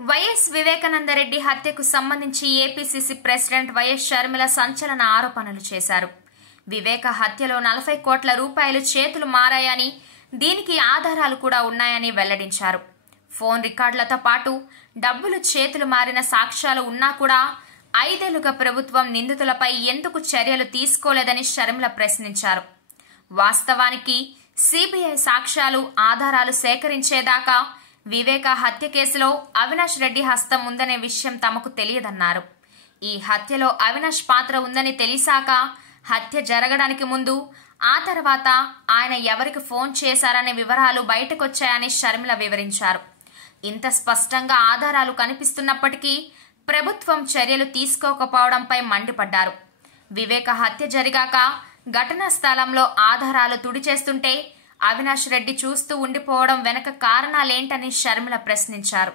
YS Vivekananda Reddy హత్యకు సంబంధించి APCC president YS Sharmila సంచలన ఆరోపణలు చేశారు. వివేక హత్యలో 40 కోట్ల రూపాయలు చేతులు మారాయని, దీనికి ఆధారాలు కూడా ఉన్నాయని వెల్లడించారు. ఫోన్ రికార్డులతో పాటు డబ్బులు చేతులు మారిన సాక్ష్యాలు ఉన్నా కూడా 5 ఏళ్లుగా ప్రభుత్వం నిందితులపై ఎందుకు చర్యలు తీసుకోలేదని షర్మిల ప్రశ్నించారు. వాస్తవానికి సిబిఐ సాక్ష్యాలు, ఆధారాలు సేకరించేదాకా వివేక హత్య కేసులో అవినాష్ రెడ్డి హస్తం ఉందనే విషయం తమకు తెలియదన్నారు. ఈ హత్యలో అవినాష్ పాత్ర ఉందని తెలిసాక హత్య జరగడానికి ముందు, ఆ తర్వాత ఆయన ఎవరికి ఫోన్ చేశారనే వివరాలు బయటకొచ్చాయని షర్మిల వివరించారు. ఇంత స్పష్టంగా ఆధారాలు కనిపిస్తున్నప్పటికీ ప్రభుత్వం చర్యలు తీసుకోకపోవడంపై మండిపడ్డారు. వివేక హత్య జరిగాక ఘటనా స్థలంలో ఆధారాలు తుడిచేస్తుంటే అవినాష్ రెడ్డి చూస్తూ ఉండిపోవడం వెనక కారణాలేంటని షర్మిల ప్రశ్నించారు.